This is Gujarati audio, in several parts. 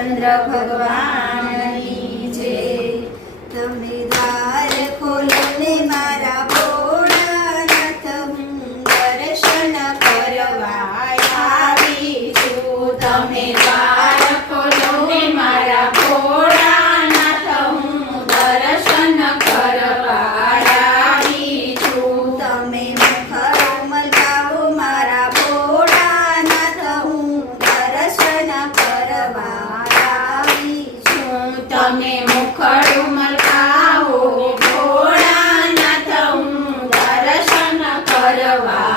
રામચંદ્ર ભગવાનની જય। તમે દ્વાર ખોલો ને મારા ભોળાનાથ, હું દર્શન કરવા આવી છું। તમે દ્વાર ખોલો ને મારા ભોળાનાથ, હું દર્શન કરવા આવી છું। તમે મુખડો મલકાવો મારા ભોળાનાથ, હું દર્શન કરવા આવી છું। તમે મુખડું મલકાવો ભોળાનાથ, હું દર્શન કરવા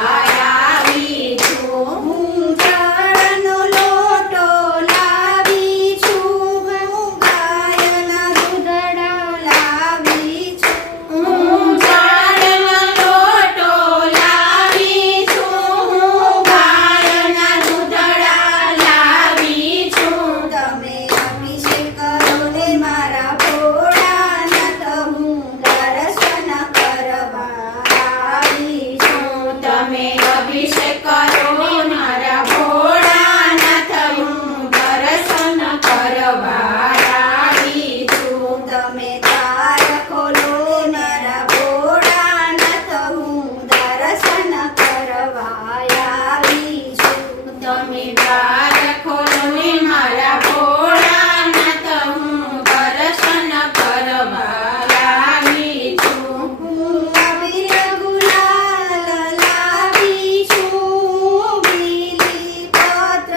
આવી છું। હું ચરણનો લોટો લાવી છું, હું ગાયના દૂધડા લાવી છું। હું ઝાડનો લોટો લાવી છું, હું ગાયના દૂધડા લાવી છું। તમે અભિષેક કરો ને મારા ભોળાનાથ, હું દર્શન કરવા આવી છું। તમે અભિષેક કરો મારા ભોળાનાથ, હું દર્શન કરવા આવી છું। તમે દ્વાર ખોલો ને મારા ભોળાનાથ, હું દર્શન કરવા આવી છું। તમે દ્વાર ખોલો ને મારા ભોળાનાથ, હું દર્શન કરવા આવી છું। હું અબીર ગુલાલ લાવી છું, બીલીપત્ર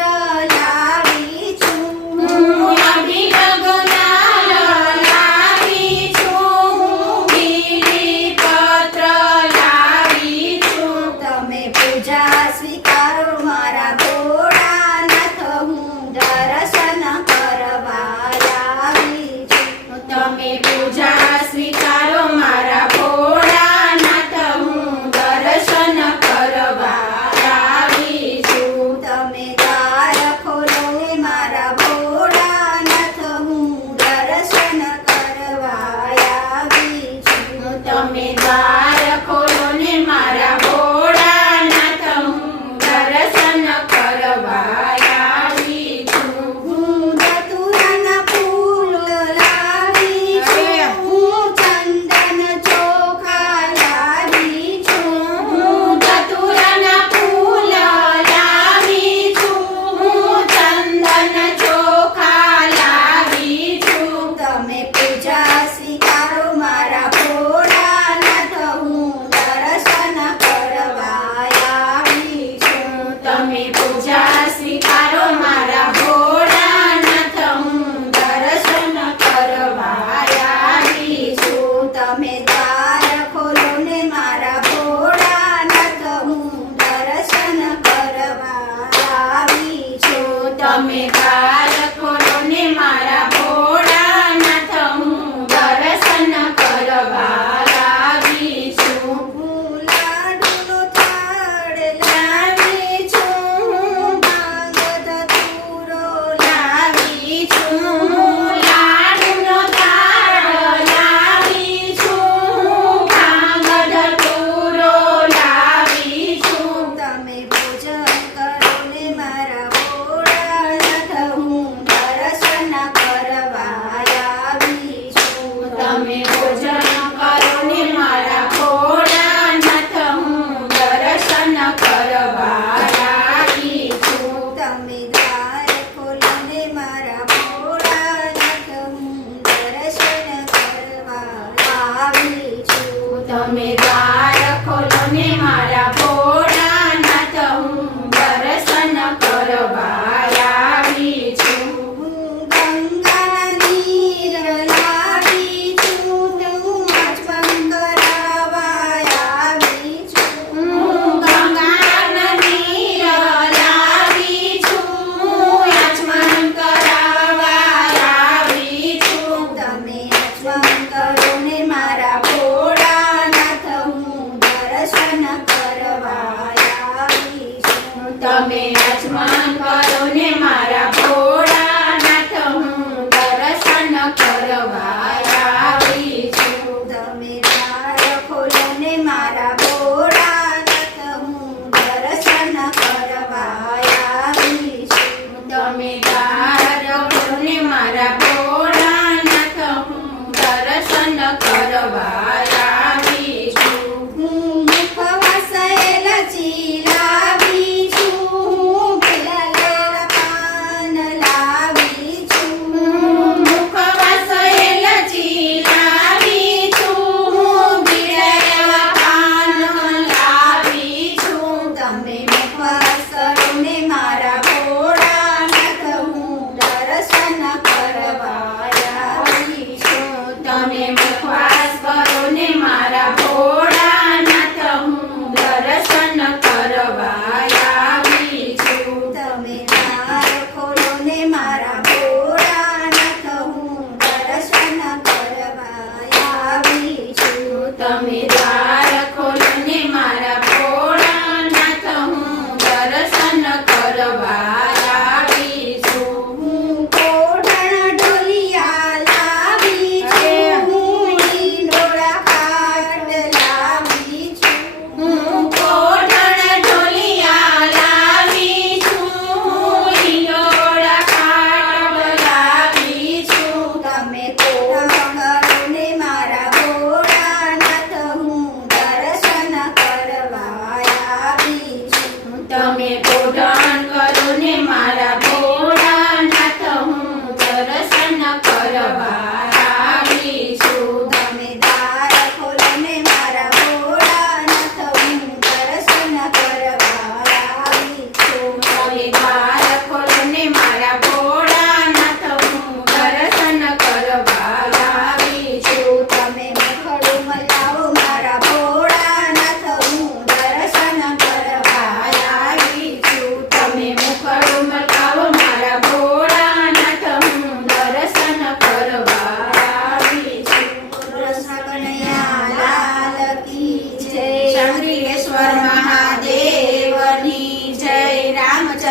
લાવી છું। હું અબીર ગુલાલ લાવી છું, હું બીલીપત્ર લાવી છું। તમે પૂજા સ્વીકારો મારા ભોળાનાથ, હું દર્શન કરવા આવી છું। તમે પૂજા સ્વીકારો મારા ભોળાનાથ, હું દર્શન કરવા આવી છું। તમે દ્વાર ખોલો ને મારા ભોળાનાથ, હું દર્શન કરવા આવી છું। તમે દ્વાર ખોલો ને મારા ભોળાનાથ, હું દર્શન કરવા આવી છું। હું ધતુરાના ફૂલ લાવી છું, હું ચંદન ચોખા લાવી છું। હું ધતુરાના ફૂલ લાવી છું, હું ચંદન ચોખા લાવી છું। તમે પૂજા સ્વીકારો મારા ભોળાનાથ, હું દર્શન કરવા આવી છું। તમે પૂજા સ્વીકારો મારા ભોળાનાથ, હું દર્શન કરવા આવી છું। તમે દ્વાર ખોલો ને મારા ભોળાનાથ, હું દર્શન કરવા આવી છું। તમે દ્વાર ખોલો ને મારા ભોળાનાથ, હું દર્શન કરવા આવી છું। હું લાડુનો થાળ લાવી છું, હું ભાંગ ધતૂરો લાવી છું, હું લાડુનો થાળ લાવી છું, હું ભાંગ ધતૂરો લાવી છું। તમે પૂજન કરો ને મારા ભોળાનાથ, હું દર્શન કરવા આવી છું। તમે ભોજન કરો ને મારા ભોળાનાથ, હું દર્શન કરવા આવી છું। તમે દ્વાર ખોલો ને મારા ભોળાનાથ, હું દર્શન કરવા આવી છું। તમે દ્વાર ખોલો ને મારા ભોળાનાથ, હું દર્શન કરવા આવી છું। હું ગંગા નીર લાવી છું, હું આચમન કરાવવા આવી છું। હું ગંગાના નીર લાવી છું, હું આચમન કરાવવા આવી છું। તમે આચમન કરો ને મારા ભોળાનાથ, હું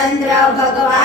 ચંદ્ર ભગવાન